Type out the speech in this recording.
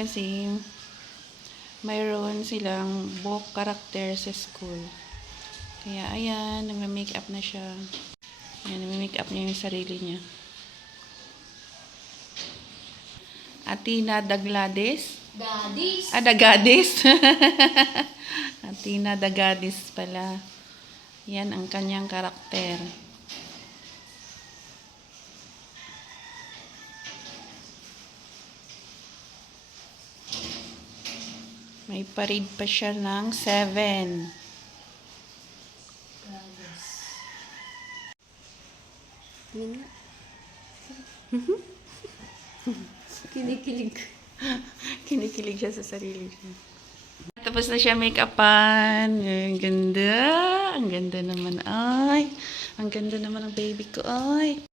kasi mayroon silang book character sa school. Kaya ayan, nagme-makeup na siya. Ayan, nagme-makeup niya yung sarili niya. Athena Daglades. Daddies. Dagadis. Athena Dagadis pala. Yan ang kanyang karakter. May parade pa siya ng 7. Daddies. Yun nga. Kinikilig. Kinikilig siya sa sarili niya. Tapos na siya make-upan. Ang ganda. Ang ganda naman. Ay, ang ganda naman ng baby ko. Ay.